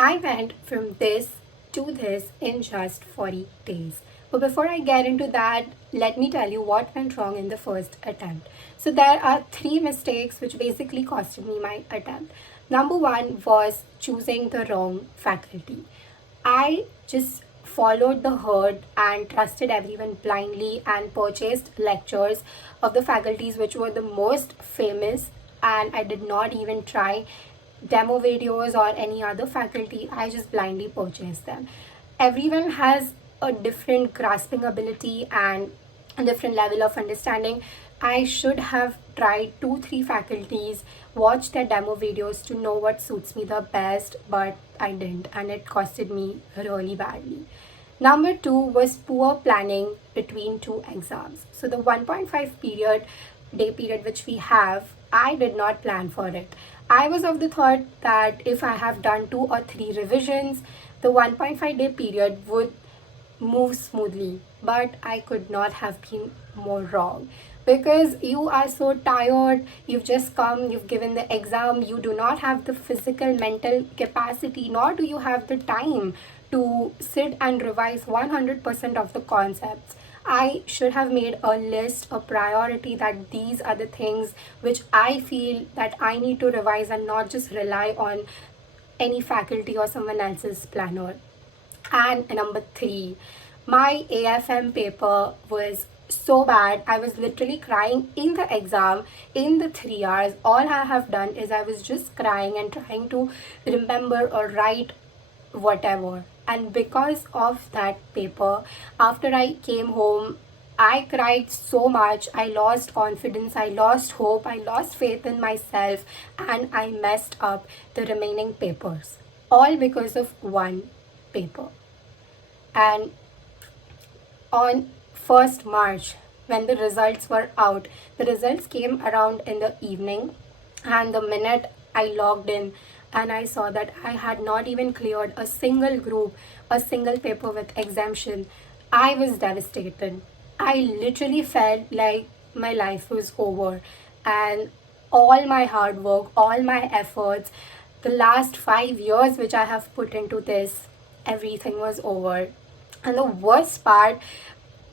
I went from this to this in just 40 days. But before I get into that, let me tell you what went wrong in the first attempt. So there are three mistakes which basically costed me my attempt. Number one was choosing the wrong faculty. I just followed the herd and trusted everyone blindly and purchased lectures of the faculties which were the most famous, and I did not even try demo videos or any other faculty. I just blindly purchased them. Everyone has a different grasping ability and a different level of understanding. I should have tried 2 3 faculties, watched their demo videos to know what suits me the best, but I didn't, and it costed me really badly. Number two was poor planning between two exams. So the 1.5 day period which we have, I did not plan for it. I was of the thought that if I have done 2 or 3 revisions, the 1.5 day period would move smoothly, but I could not have been more wrong, because you are so tired. You've just come, you've given the exam, you do not have the physical mental capacity, nor do you have the time to sit and revise 100% of the concepts. I should have made a list, a priority, that these are the things which I feel that I need to revise and not just rely on any faculty or someone else's planner. And number three, my AFM paper was so bad. I was literally crying in the exam in the 3 hours. All I have done is I was just crying and trying to remember or write whatever. And because of that paper, after I came home, I cried so much. I lost confidence, I lost hope, I lost faith in myself, and I messed up the remaining papers. All because of one paper. And on 1st March, when the results were out, the results came around in the evening, and the minute I logged in and I saw that I had not even cleared a single group, a single paper with exemption, I was devastated. I literally felt like my life was over, and all my hard work, all my efforts, the last 5 years which I have put into this, everything was over. And the worst part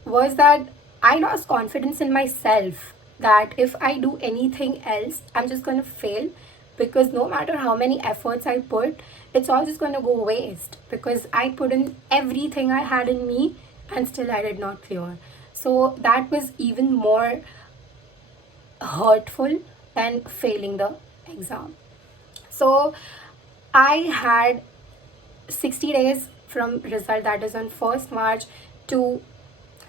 was that I lost confidence in myself, that if I do anything else, I'm just going to fail, because no matter how many efforts I put, it's all just going to go waste, because I put in everything I had in me and still I did not clear. So that was even more hurtful than failing the exam. So I had 60 days from result, that is on 1st March to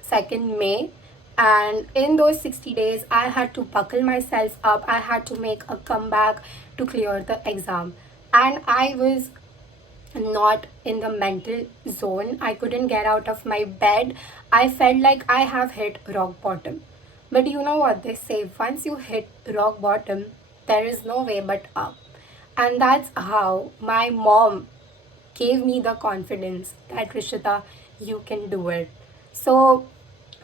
2nd May, and in those 60 days I had to buckle myself up. I had to make a comeback to clear the exam, and I was not in the mental zone. I couldn't get out of my bed. I felt like I have hit rock bottom. But you know what they say, once you hit rock bottom, there is no way but up. And that's how my mom gave me the confidence that Rishita, you can do it. So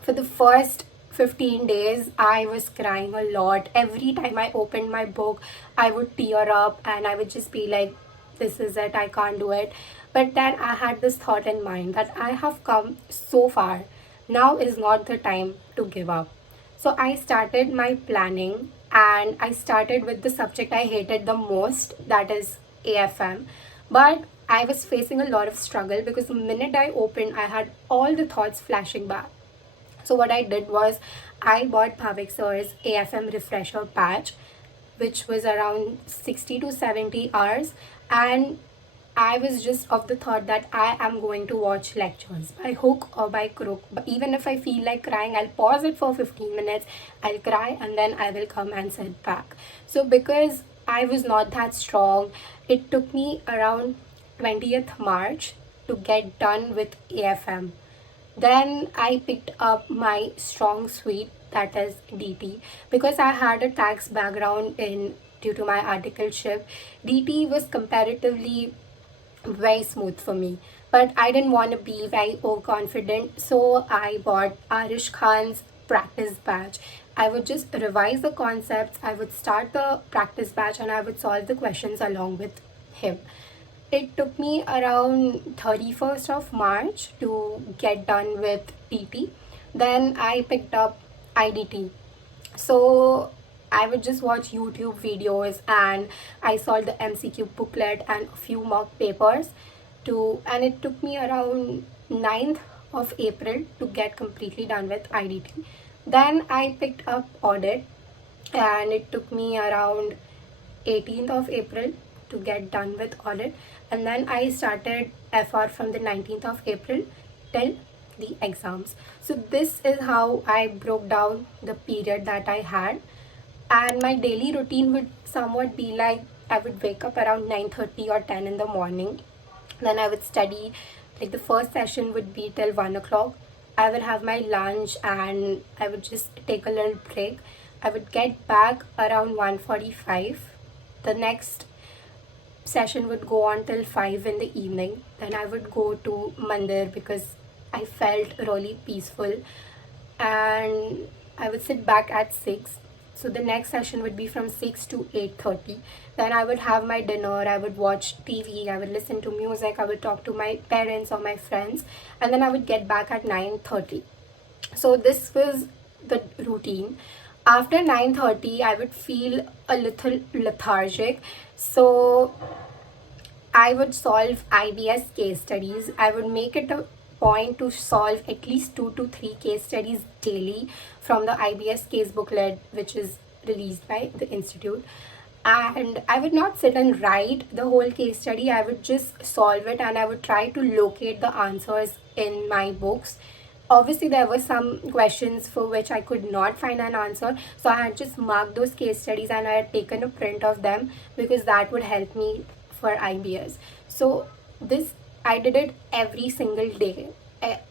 for the first 15 days, I was crying a lot. Every time I opened my book, I would tear up and I would just be like, this is it, I can't do it. But then I had this thought in mind that I have come so far. Now is not the time to give up. So I started my planning, and I started with the subject I hated the most, that is AFM. But I was facing a lot of struggle, because the minute I opened, I had all the thoughts flashing back. So what I did was I bought Bhavik sir's AFM refresher patch, which was around 60 to 70 hours, and I was just of the thought that I am going to watch lectures by hook or by crook. But even if I feel like crying, I'll pause it for 15 minutes, I'll cry, and then I will come and sit back. So because I was not that strong, it took me around 20th March to get done with AFM. Then I picked up my strong suite, that is DT, because I had a tax background in due to my articleship. DT was comparatively very smooth for me, but I didn't want to be very overconfident, so I bought Arish Khan's practice batch. I would just revise the concepts, I would start the practice batch, and I would solve the questions along with him. it took me around 31st of March to get done with PT. Then I picked up IDT. So I would just watch YouTube videos, and I saw the MCQ booklet and a few mock papers and it took me around 9th of April to get completely done with IDT. Then I picked up audit, and it took me around 18th of April to get done with audit, and then I started FR from the 19th of April till the exams. So this is how I broke down the period that I had, and my daily routine would somewhat be like I would wake up around 9:30 or 10 in the morning. Then I would study. Like the first session would be till 1 o'clock. I will have my lunch and I would just take a little break. I would get back around 1:45. The next session would go on till 5 in the evening. Then I would go to Mandir because I felt really peaceful, and I would sit back at 6. So the next session would be from 6 to 8:30. Then I would have my dinner, I would watch TV, I would listen to music, I would talk to my parents or my friends, and then I would get back at 9:30. So this was the routine. After 9:30, I would feel a little lethargic. So I would solve IBS case studies. I would make it a point to solve at least 2 to 3 case studies daily from the IBS case booklet, which is released by the institute. And I would not sit and write the whole case study. I would just solve it, and I would try to locate the answers in my books. Obviously, there were some questions for which I could not find an answer, so I had just marked those case studies and I had taken a print of them because that would help me for IBS. So this I did it every single day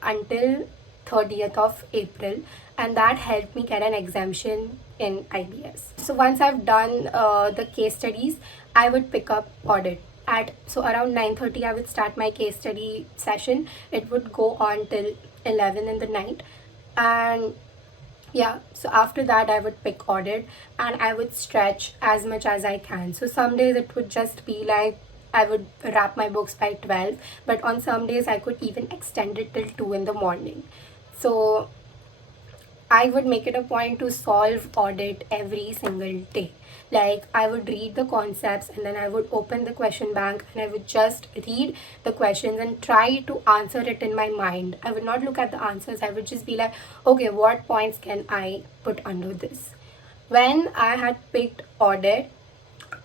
until 30th of April, and that helped me get an exemption in IBS. So once I've done the case studies, I would pick up audit. So around 9:30 I would start my case study session. It would go on till 11 in the night, and yeah, so after that I would pick audit, and I would stretch as much as I can. So some days it would just be like I would wrap my books by 12, but on some days I could even extend it till 2 in the morning. So I would make it a point to solve audit every single day. Like I would read the concepts, and then I would open the question bank, and I would just read the questions and try to answer it in my mind. I would not look at the answers. I would just be like, okay, what points can I put under this? When I had picked audit,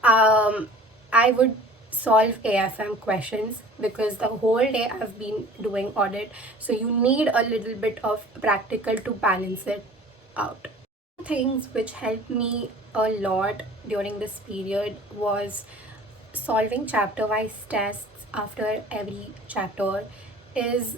I would solve AFM questions because the whole day I've been doing audit. So you need a little bit of practical to balance it out. Things which helped me a lot during this period was solving chapter wise tests after every chapter is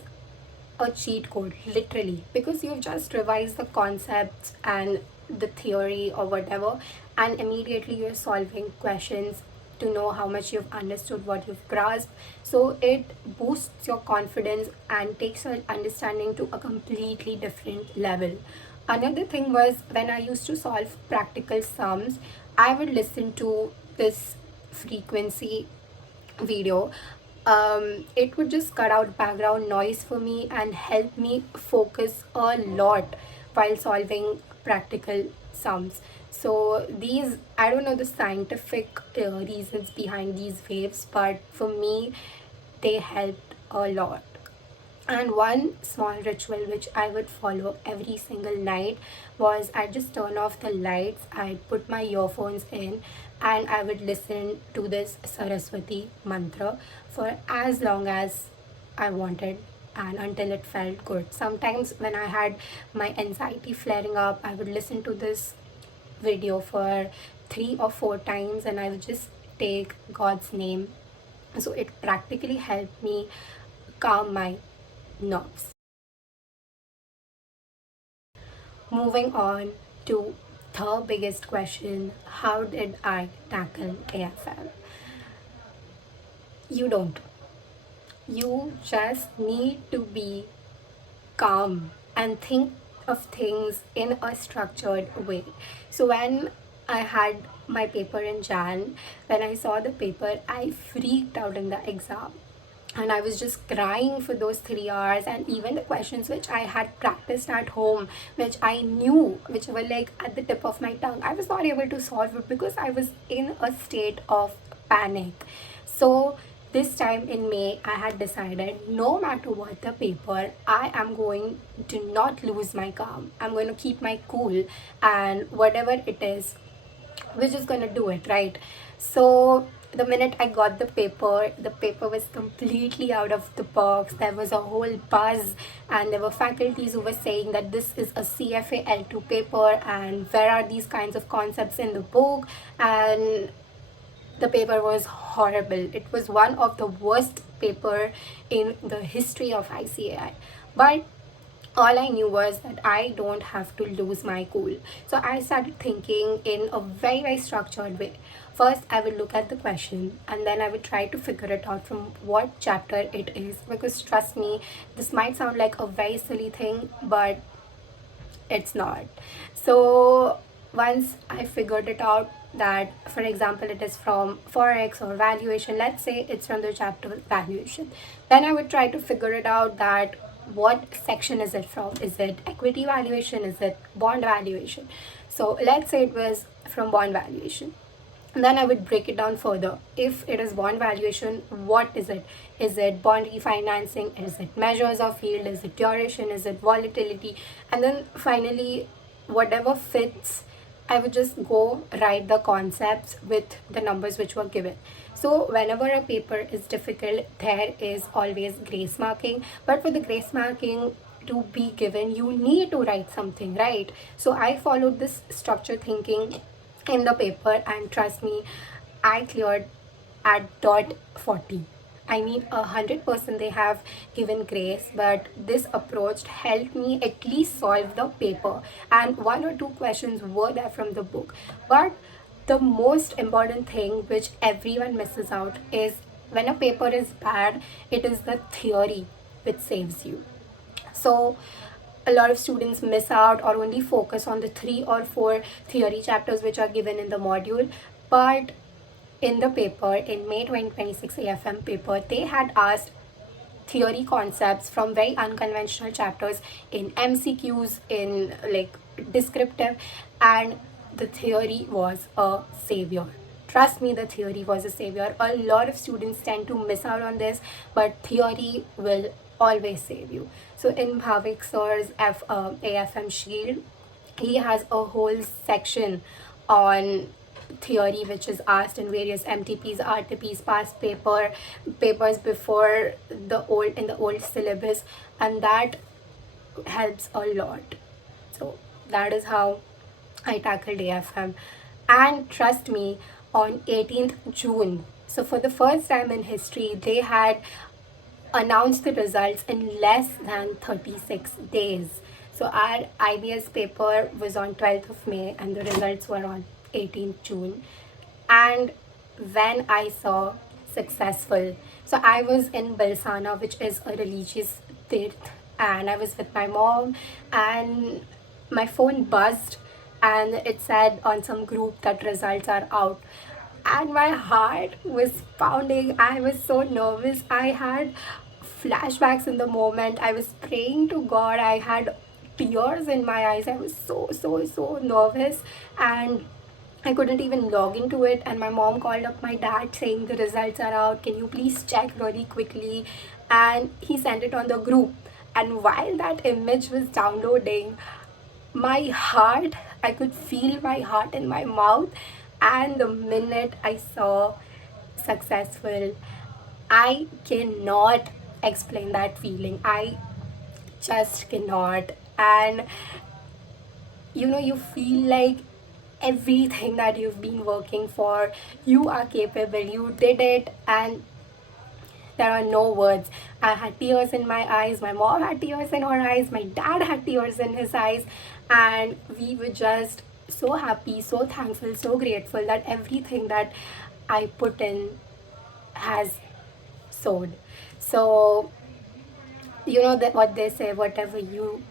a cheat code, literally, because you've just revised the concepts and the theory or whatever, and immediately you're solving questions to know how much you've understood, what you've grasped. So it boosts your confidence and takes your understanding to a completely different level. Another thing was when I used to solve practical sums, I would listen to this frequency video. It would just cut out background noise for me and help me focus a lot while solving practical sums. So these, I don't know the scientific reasons behind these waves, but for me they helped a lot. And one small ritual which I would follow every single night was I just turn off the lights, I'd put my earphones in, and I would listen to this Saraswati mantra for as long as I wanted and until it felt good. Sometimes when I had my anxiety flaring up, I would listen to this video for 3 or 4 times, and I would just take God's name. So it practically helped me calm my nerves. Moving on to the biggest question, how did I tackle AFL? You don't. You just need to be calm and think of things in a structured way. So when I had my paper in Jan. When I saw the paper, I freaked out in the exam. And I was just crying for those 3 hours. And even the questions which I had practiced at home, which I knew, which were like at the tip of my tongue, I was not able to solve it because I was in a state of panic. So this time in May, I had decided no matter what the paper, I am going to not lose my calm. I'm going to keep my cool, and whatever it is, we're just gonna do it, right? So the minute I got the paper was completely out of the box. There was a whole buzz, and there were faculties who were saying that this is a CFA L2 paper, and where are these kinds of concepts in the book? And the paper was horrible. It was one of the worst paper in the history of ICAI. But all I knew was that I don't have to lose my cool. So I started thinking in a very, very structured way. First, I would look at the question and then I would try to figure it out from what chapter it is. Because trust me, this might sound like a very silly thing, but it's not. So once I figured it out, that for example it is from forex or valuation, let's say it's from the chapter valuation, then I would try to figure it out that what section is it from. Is it equity valuation? Is it bond valuation? So let's say it was from bond valuation, and then I would break it down further. If it is bond valuation, what is it? Is it bond refinancing? Is it measures of yield? Is it duration? Is it volatility? And then finally, whatever fits, I would just go write the concepts with the numbers which were given. So whenever a paper is difficult, there is always grace marking. But for the grace marking to be given, you need to write something, right? So I followed this structured thinking in the paper, and trust me, I cleared at dot 40. I mean, 100% they have given grace, but this approach helped me at least solve the paper, and one or two questions were there from the book. But the most important thing which everyone misses out is when a paper is bad, it is the theory which saves you. So a lot of students miss out or only focus on the 3 or 4 theory chapters which are given in the module. But in the paper, in May 2026 AFM paper, they had asked theory concepts from very unconventional chapters in MCQs, in like descriptive, and the theory was a savior. Trust me, the theory was a savior. A lot of students tend to miss out on this, but theory will always save you. So in Bhavik sir's AFM Shield, he has a whole section on theory which is asked in various MTPs, RTPs, past papers before the old syllabus, and that helps a lot. So that is how I tackled AFM. And trust me, on 18th June, so for the first time in history, they had announced the results in less than 36 days. So our IBS paper was on 12th of May and the results were on 18th June. And when I saw successful, so I was in Balsana, which is a religious tirth, and I was with my mom, and my phone buzzed and it said on some group that results are out, and my heart was pounding. I was so nervous. I had flashbacks in the moment. I was praying to God. I had tears in my eyes. I was so nervous, and I couldn't even log into it. And my mom called up my dad saying the results are out. Can you please check really quickly? And he sent it on the group. And while that image was downloading, my heart, I could feel my heart in my mouth. And the minute I saw successful, I cannot explain that feeling. I just cannot. And you feel like everything that you've been working for, you are capable, you did it, and there are no words. I had tears in my eyes, my mom had tears in her eyes, my dad had tears in his eyes, and we were just so happy, so thankful, so grateful that everything that I put in has sowed. So that what they say, whatever you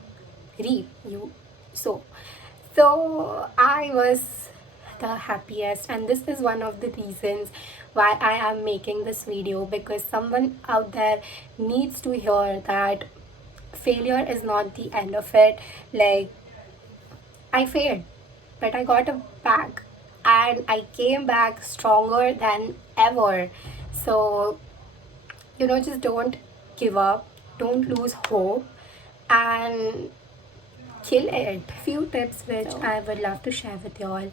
reap, you sow. So I was the happiest, and this is one of the reasons why I am making this video, because someone out there needs to hear that failure is not the end of it. Like, I failed, but I got a back, and I came back stronger than ever. So, just don't give up, don't lose hope, and kill it. Few tips which I would love to share with y'all.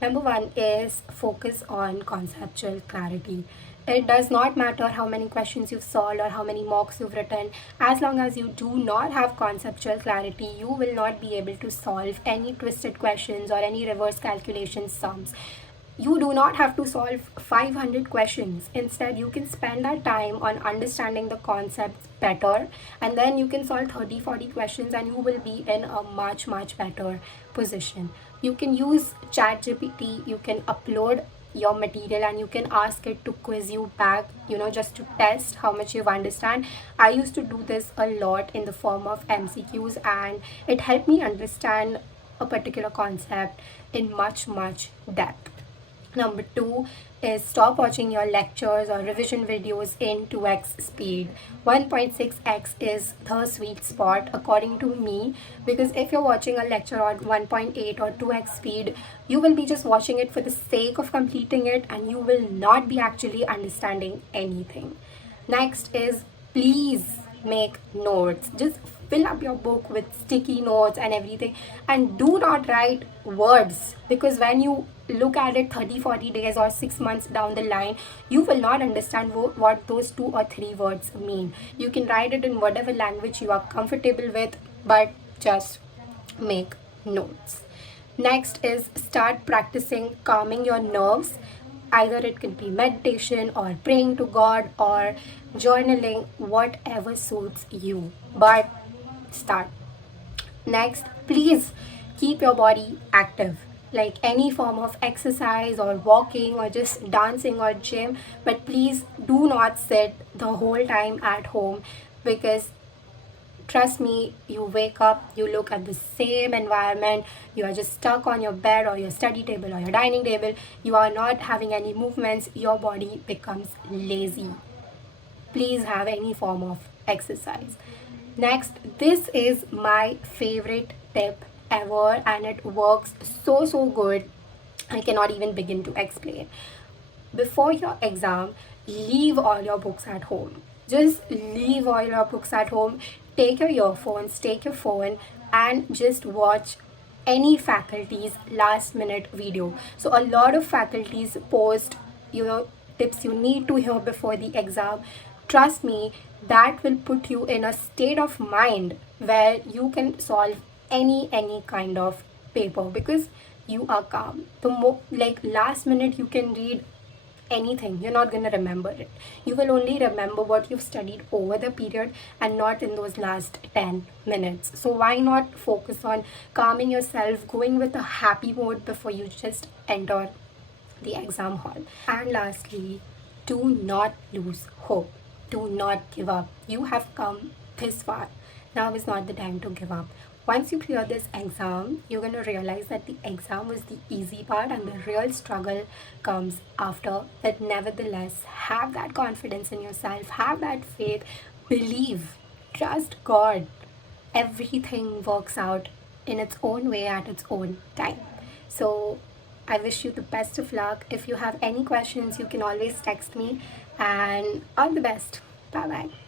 Number one is focus on conceptual clarity. It does not matter how many questions you've solved or how many mocks you've written. As long as you do not have conceptual clarity, you will not be able to solve any twisted questions or any reverse calculation sums. You do not have to solve 500 questions. Instead, you can spend that time on understanding the concepts better, and then you can solve 30-40 questions and you will be in a much better position. You can use ChatGPT, you can upload your material and you can ask it to quiz you back, just to test how much you understand. I used to do this a lot in the form of MCQs, and it helped me understand a particular concept in much depth. Number two is stop watching your lectures or revision videos in 2x speed. 1.6x is the sweet spot according to me, because if you're watching a lecture on 1.8 or 2x speed, you will be just watching it for the sake of completing it and you will not be actually understanding anything. Next is, please make notes. Just fill up your book with sticky notes and everything, and do not write words, because when you look at it 30-40 days or 6 months down the line, you will not understand what those 2 or 3 words mean. You can write it in whatever language you are comfortable with, but just make notes. Next is start practicing calming your nerves. Either it could be meditation or praying to God or journaling, whatever suits you, but start. Next, please keep your body active, like any form of exercise or walking or just dancing or gym, but please do not sit the whole time at home, because trust me, you wake up, you look at the same environment, you are just stuck on your bed or your study table or your dining table, you are not having any movements, your body becomes lazy. Please have any form of exercise. Next, this is my favorite tip ever, and it works so good. I cannot even begin to explain. Before your exam, leave all your books at home. Just leave all your books at home. Take your earphones, take your phone, and just watch any faculty's last minute video. So a lot of faculties post, tips you need to hear before the exam. Trust me, that will put you in a state of mind where you can solve any kind of paper, because you are calm. Like last minute you can read anything, you're not going to remember it. You will only remember what you've studied over the period and not in those last 10 minutes. So why not focus on calming yourself, going with a happy mood before you just enter the exam hall. And lastly, do not lose hope. Do not give up. You have come this far. Now is not the time to give up. Once you clear this exam, you're going to realize that the exam was the easy part and the real struggle comes after. But nevertheless, have that confidence in yourself, have that faith, believe, trust God. Everything works out in its own way at its own time. So I wish you the best of luck. If you have any questions, you can always text me, and all the best. Bye bye.